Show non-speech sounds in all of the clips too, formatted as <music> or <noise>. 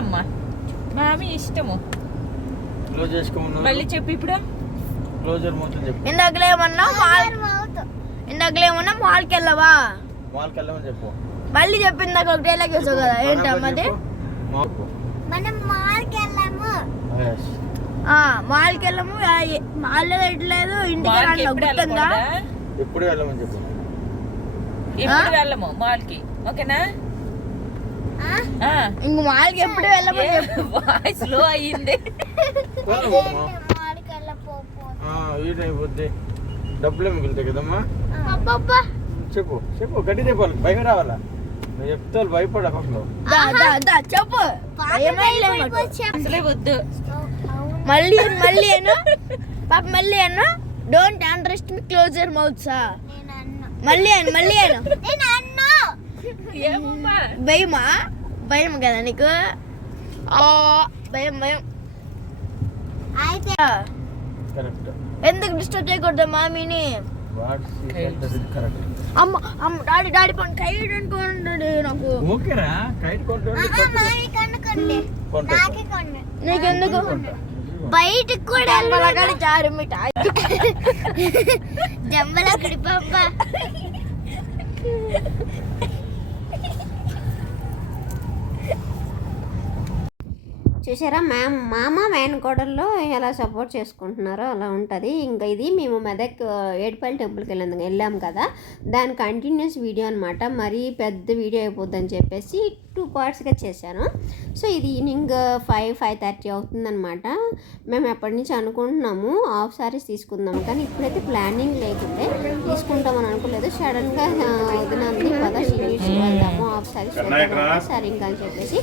అమ్మా మామి ఇష్టము. క్లోజ్ చేసుకోమన్నా మళ్ళీ చెప్పు ఇప్పుడు. క్లోజర్ మూతులు చెప్పు. ఇందాకలే ఏమన్నా మాల్ ఇందాకలే ఏమన్నా మాల్కి వెళ్ళవా? మాల్కి వెళ్ళమని చెప్పు. మళ్ళీ చెప్పింది దాకా ఒక డైలాగ్ వేసావు కదా. ఏంటమ్మా అది మాకు మనం మాల్కి వెళ్ళాము. మాల్కి వెళ్ళము. మాల్ వెళ్ళట్లేదు ఇంటికి గుర్తుందా? ఎప్పుడు వెళ్ళమని చెప్పు. ఎప్పుడు వెళ్ళము మాల్కి. ఓకేనా? ఇంక మాల్కి ఎప్పుడు వెళ్ళమని వాయిస్లో అయ్యింది. డబ్బులే మిగులుతాయి కదమ్మా? అబ్బబ్బా. చెప్పు చెప్పు గట్టి చెప్పాలి. భయం రావాలా? నువ్వు చెప్తే భయపడ చెప్పు. అసలే వద్దు. మళ్ళీ మళ్ళీ అను పాప మళ్ళీ Anu don't understand me close your mouth నేను అన్నా. మళ్ళీ అను మళ్ళీ అను నేను అన్నా. ఏమమ్మా భయమా? భయం కదా నీకు? ఆ, భయం భయం. ఎందుకు డిస్టర్బ్ చేయకూడదు మామీని? వాట్ కరెక్ట్ అమ్మ అమ్మ డాడీ డాడీ పని కైడ్ అనుకోండి నాకు. ఓకేరా కైట్ కొంటా నీకెందుకు? బయటికి కూడా జంబలకాడి చారు మిఠాయి జంబలక్కడి పాప. చూసారా? మ్యామ్ మామ మేనకోడల్లో ఎలా సపోర్ట్ చేసుకుంటున్నారో అలా ఉంటుంది. ఇంకా ఇది మేము మెదక్ ఏడుపల్లి టెంపుల్కి వెళ్ళాం వెళ్ళాం కదా. దాని కంటిన్యూస్ వీడియో అనమాట మరీ పెద్ద వీడియో అయిపోద్దని చెప్పేసి టూ పార్ట్స్గా చేశాను. సో ఇది ఈవినింగ్ ఫైవ్ ఫైవ్ థర్టీ అవుతుందన్నమాట. మేము ఎప్పటి నుంచి అనుకుంటున్నాము హాఫ్ సారీస్ తీసుకుందాం. కానీ ఇప్పుడైతే ప్లానింగ్ లేకుంటే తీసుకుంటామని అనుకోలేదు. సడన్గా వదినంది కదా వెళ్దాము హాఫ్ సారీస్ సరే ఇంకా అని చెప్పేసి.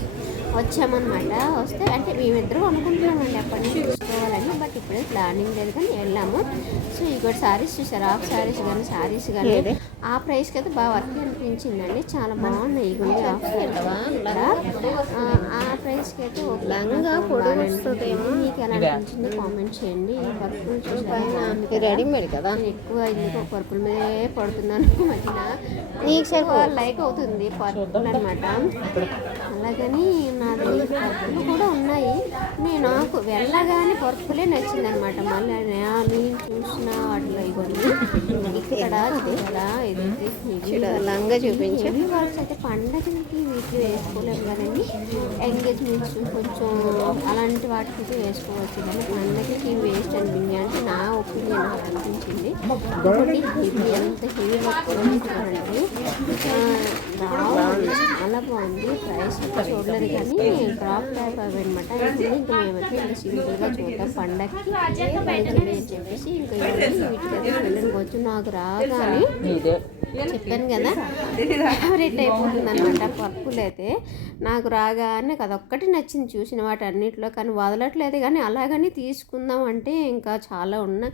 వచ్చామన్నమాట. వస్తే అంటే మేమిద్దరం అనుకుంటున్నామండి అప్పటి నుంచి చూసుకోవాలని బట్ ఇప్పుడే ప్లానింగ్ లేదు కానీ వెళ్ళాము. సో ఇక్కడ సారీస్ చూసారు? హాఫ్ సారీస్ కానీ సారీస్ కానీ ఆ ప్రైస్కి అయితే బాగా వర్క్ అనిపించిందండి. చాలా బాగున్నాయి. హాఫ్ ఇక్కడ ఆ, ఆ ప్రైస్కి అయితే లంగా పొడుగు మీకు ఎలా అనిపించింది కామెంట్ చేయండి. ఈ పర్పుల్ చూసారు? రెడీమేడ్ కదా? ఎక్కువ ఎందుకో పర్పుల్ మీదే పడుతున్నాను? <laughs> మధ్యన. నీకు లైక్ అవుతుంది పర్పుల్ అనమాట అలాగని నాది పర్పుల్ కూడా ఉన్నాయి. నేను నాకు వెళ్ళగానే పర్పులే నచ్చింది అనమాట మళ్ళీ నేను చూసిన వాటిలో ఇవన్నీ. <laughs> ఇక్కడ ఇక్కడ ఇది లంగా చూపించి. హెవీ అయితే పండగకి వీటిలో వేసుకోలేము కదండి. ఎంగేజ్మెంట్స్ కొంచెం అలాంటి వాటికి వేసుకోవచ్చు కానీ పండగకి వేస్ట్ అనిపించింది. అంటే నా ఒపీనియన్ నాకు అనిపించింది. ఇది ఎంత హెవీ వర్క్ చూడండి బాగుంది చాలా బాగుంది. ప్రైస్ చూడలేదు కానీ క్రాప్ టైప్ అవి అనమాట ఇంకా మేమైతే ఇంకా సింపుల్గా చూద్దాం. పండగకి చెప్పేసి ఇంకా వీటికి వీటికైతే నాకు రాగానే చెప్పాను కదా? ఫేవరెట్ అయిపోతుంది అనమాట పర్పుల్ అయితే నాకు రాగానే అదొక్కటి నచ్చింది చూసిన వాటి అన్నింటిలో కానీ వదలట్లేదు కానీ అలాగని తీసుకుందాం అంటే ఇంకా చాలా ఉన్నాయి.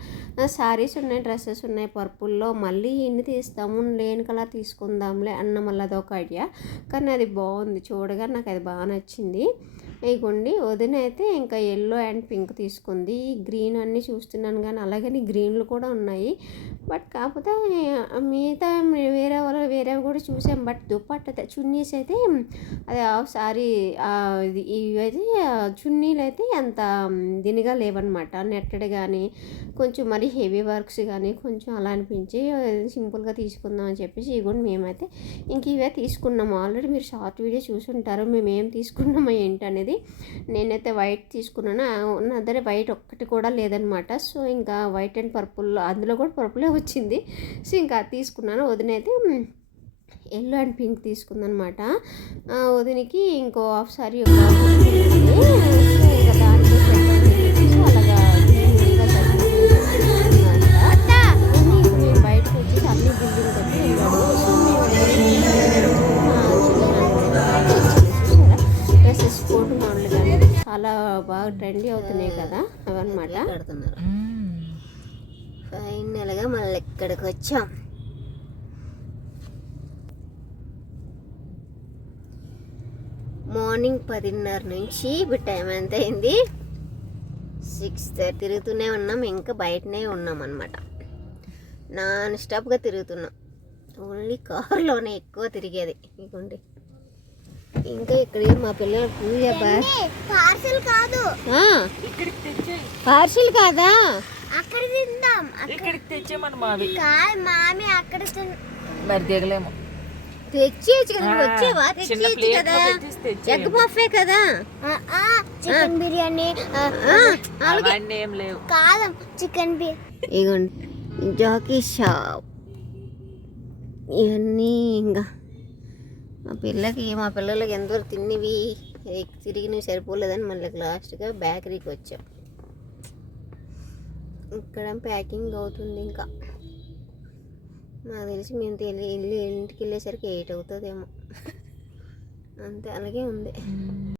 శారీస్ ఉన్నాయి డ్రెస్సెస్ ఉన్నాయి పర్పుల్లో మళ్ళీ ఇన్ని తీస్తాము లేని కలర్ తీసుకుందాంలే అన్న మళ్ళీ అదొక ఐడియా కానీ అది బాగుంది చూడగా నాకు అది బాగా నచ్చింది. ఇగోండి వదిన అయితే ఇంకా ఎల్లో అండ్ పింక్ తీసుకుంది. గ్రీన్ అన్నీ చూస్తున్నాను కానీ అలాగని గ్రీన్లు కూడా ఉన్నాయి. బట్ కాకపోతే మిగతా వేరే వాళ్ళు వేరే కూడా చూసాం. బట్ దుప్పట్ట అయితే చున్నీస్ అయితే అది హాఫ్ సారీ ఇది ఇవైతే చున్నీలు అయితే అంత దీనిగా లేవన్నమాట. నెట్టెడ్ కానీ కొంచెం మరి హెవీ వర్క్స్ కానీ కొంచెం అలా అనిపించి సింపుల్గా తీసుకుందాం అని చెప్పేసి ఇగోండి మేమైతే ఇంక ఇవే తీసుకున్నాము. ఆల్రెడీ మీరు షార్ట్ వీడియో చూసుంటారు. మేము ఏం తీసుకున్నామో ఏంటి అనేది నేనైతే వైట్ తీసుకున్నాను. నా దగ్గర వైట్ ఒక్కటి కూడా లేదనమాట సో ఇంకా వైట్ అండ్ పర్పుల్ అందులో కూడా పర్పులే వచ్చింది. సో ఇంకా తీసుకున్నాను. వదినైతే ఎల్లో అండ్ పింక్ తీసుకుందనమాట వదినికి ఇంకో హాఫ్ సారీ ఒక డ్రెస్సెస్ మోడల్ కానీ చాలా బాగా ట్రెండీ అవుతున్నాయి కదా అవన్నమాట. ఫైనల్గా మళ్ళీ ఇక్కడికి వచ్చాం. మార్నింగ్ పదిన్నర నుంచి ఇప్పుడు టైం ఎంత అయింది? సిక్స్ తిరుగుతూనే ఉన్నాం ఇంకా బయటనే ఉన్నాం అనమాట నాన్ స్టాప్గా తిరుగుతున్నాం. ఓన్లీ కార్లోనే ఎక్కువ తిరిగేది. ఇదిగోండి ఇంకా ఇక్కడ మా పిల్లల పూజ పార్సల్ కాదు. పార్సిల్ కాదా? అక్కడ తిందాం. ఇక్కడికి తెచ్చే మన మావి. కాదు మామి అక్కడ మరి దిగలేము. తెచ్చేయచ్చు కదా వచ్చేవా? తెచ్చేయచ్చు కదా. ఎగ్ పఫే కదా? చికెన్ బిర్యానీ ఏం లేవు. కాదు చికెన్ బిర్యానీ ఇగోండి జాకీ షాప్. ఇవన్నీ ఇంకా మా పిల్లకి మా పిల్లలకి ఎంతో తిన్నివి తిరిగినవి సరిపోలేదని మళ్ళీ లాస్ట్గా బేకరీకి వచ్చాం. ఇక్కడ ప్యాకింగ్ అవుతుంది ఇంకా. నాకు తెలిసి మేము తెలి ఇల్లు ఇంటికి వెళ్ళేసరికి ఎయిట్ అవుతుందేమో. అంతే అలాగే ఉంది.